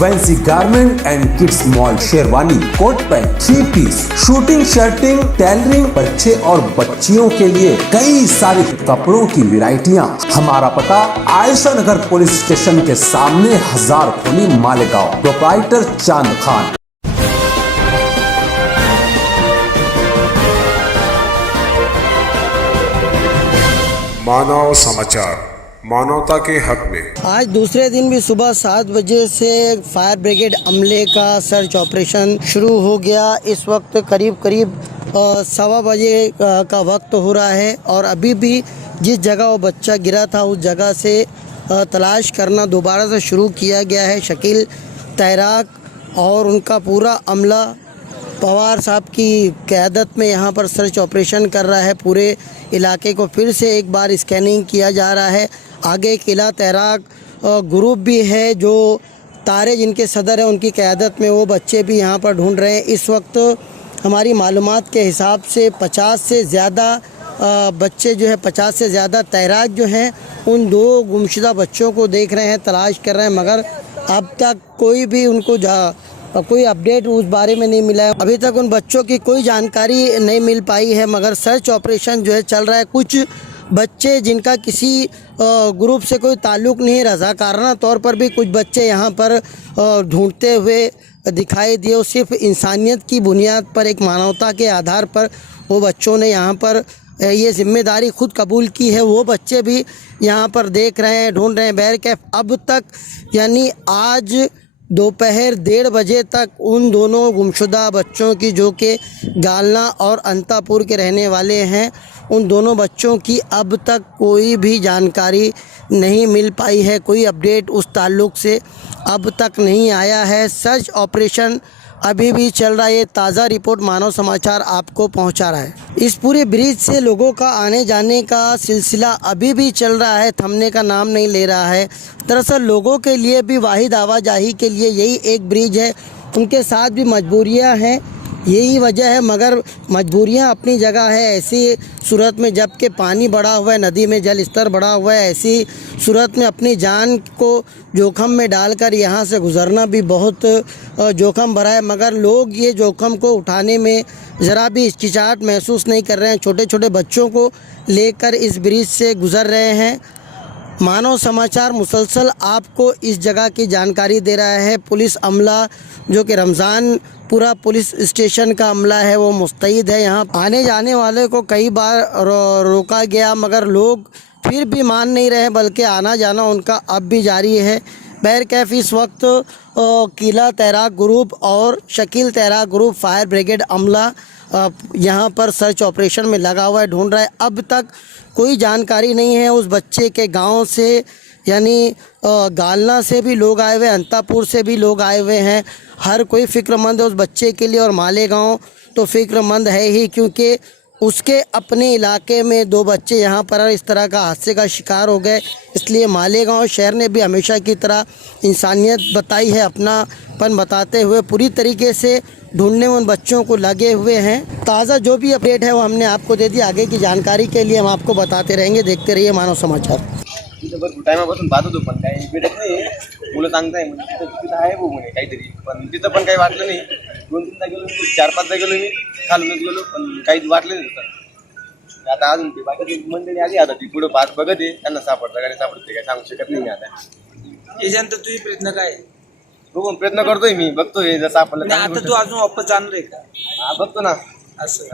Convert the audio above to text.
Fancy garment and kids mall, sherwani, coat pant, 3 piece, suiting, shirting, tailoring, बच्चे और बच्चियों के लिए कई सारे कपड़ों की वैरायटियां। हमारा पता आयशा नगर पुलिस स्टेशन के सामने, हजार खोली, मालेगांव। प्रोप्राइटर चांद खान। मानव समाचार, मानवता के हक में। आज दूसरे दिन भी सुबह 7 बजे से फायर ब्रिगेड अमले का सर्च ऑपरेशन शुरू हो गया। इस वक्त करीब 1:15 बजे का वक्त हो रहा है और अभी भी जिस जगह वो बच्चा गिरा था उस जगह से तलाश करना दोबारा से शुरू किया गया है। शकील तैराक और उनका पूरा अमला पवार साहब की क़यादत में यहाँ पर सर्च ऑपरेशन कर रहा है। पूरे इलाके को फिर से एक बार स्कैनिंग किया जा रहा है। आगे किला तैराक ग्रुप भी है, जो तारे जिनके सदर हैं उनकी क़यादत में वो बच्चे भी यहाँ पर ढूंढ रहे हैं। इस वक्त हमारी मालूमात के हिसाब से 50 से ज़्यादा बच्चे जो है 50 से ज़्यादा तैराक जो हैं उन 2 गुमशुदा बच्चों को देख रहे हैं, तलाश कर रहे हैं, मगर अब तक कोई भी उनको कोई अपडेट उस बारे में नहीं मिला है। अभी तक उन बच्चों की कोई जानकारी नहीं मिल पाई है, मगर सर्च ऑपरेशन जो है चल रहा है। कुछ बच्चे जिनका किसी ग्रुप से कोई ताल्लुक़ नहीं, रज़ाकाराना तौर पर भी कुछ बच्चे यहाँ पर ढूंढते हुए दिखाई दिए। और सिर्फ इंसानियत की बुनियाद पर, एक मानवता के आधार पर वो बच्चों ने यहाँ पर ये जिम्मेदारी खुद कबूल की है। वो बच्चे भी यहाँ पर देख रहे हैं, ढूंढ रहे हैं। बहरकैफ अब तक यानी आज दोपहर 1:30 बजे तक उन दोनों गुमशुदा बच्चों की, जो कि गालना और अंतापुर के रहने वाले हैं, उन दोनों बच्चों की अब तक कोई भी जानकारी नहीं मिल पाई है। कोई अपडेट उस ताल्लुक़ से अब तक नहीं आया है। सर्च ऑपरेशन अभी भी चल रहा है। ये ताज़ा रिपोर्ट मानव समाचार आपको पहुंचा रहा है। इस पूरे ब्रिज से लोगों का आने जाने का सिलसिला अभी भी चल रहा है, थमने का नाम नहीं ले रहा है। दरअसल लोगों के लिए भी वाहिद आवाजाही के लिए यही एक ब्रिज है, उनके साथ भी मजबूरियां हैं, यही वजह है। मगर मजबूरियां अपनी जगह है। ऐसी सूरत में जबकि पानी बढ़ा हुआ है, नदी में जल स्तर बढ़ा हुआ है, ऐसी सूरत में अपनी जान को जोखम में डालकर यहाँ से गुज़रना भी बहुत जोखम भरा है। मगर लोग ये जोखम को उठाने में ज़रा भी हिचकिचाहट महसूस नहीं कर रहे हैं। छोटे छोटे बच्चों को लेकर इस ब्रिज से गुज़र रहे हैं। मानव समाचार मुसलसल आपको इस जगह की जानकारी दे रहा है। पुलिस अमला, जो कि रमज़ानपुरा पुलिस स्टेशन का अमला है, वो मुस्तैद है। यहाँ आने जाने वाले को कई बार रोका गया, मगर लोग फिर भी मान नहीं रहे, बल्कि आना जाना उनका अब भी जारी है। बहरकैफ इस वक्त किला तैराक ग्रुप और शकील तैराक ग्रुप फायर ब्रिगेड अमला यहाँ पर सर्च ऑपरेशन में लगा हुआ है, ढूंढ रहा है। अब तक कोई जानकारी नहीं है उस बच्चे के गांव से, यानी गालना से भी लोग आए हुए, अंतापुर से भी लोग आए हुए हैं। हर कोई फ़िक्रमंद है उस बच्चे के लिए, और मालेगांव तो फ़िक्रमंद है ही, क्योंकि उसके अपने इलाके में 2 बच्चे यहाँ पर इस तरह का हादसे का शिकार हो गए। इसलिए मालेगांव शहर ने भी हमेशा की तरह इंसानियत बताई है, अपनापन बताते हुए पूरी तरीके से ढूंढने में उन बच्चों को लगे हुए हैं। ताज़ा जो भी अपडेट है वो हमने आपको दे दी। आगे की जानकारी के लिए हम आपको बताते रहेंगे। देखते रहिए मानव समाचार। टायमापासून पाहत होतो, पण काही भेटत नाही. मुलं सांगताय म्हणजे तिथं आहे भाऊ म्हणे काहीतरी, पण तिथं पण काही वाटलं नाही. 2-3दा गेलो, 4-5दा गेलो मी, खालूनच गेलो, पण काहीच वाटलं नाही तिथं. आता अजून ते बाकी मंडळी आली, आता ती पुढं पाहत बघत आहे, त्यांना सापडतं का नाही सापडते काय सांगू शकत नाही मी आता. याच्यानंतर तुझे प्रयत्न काय आहे? बघून प्रयत्न करतोय मी, बघतोय जर सापडलं. आता तू अजून वापस जाणार आहे का? हा बघतो ना असं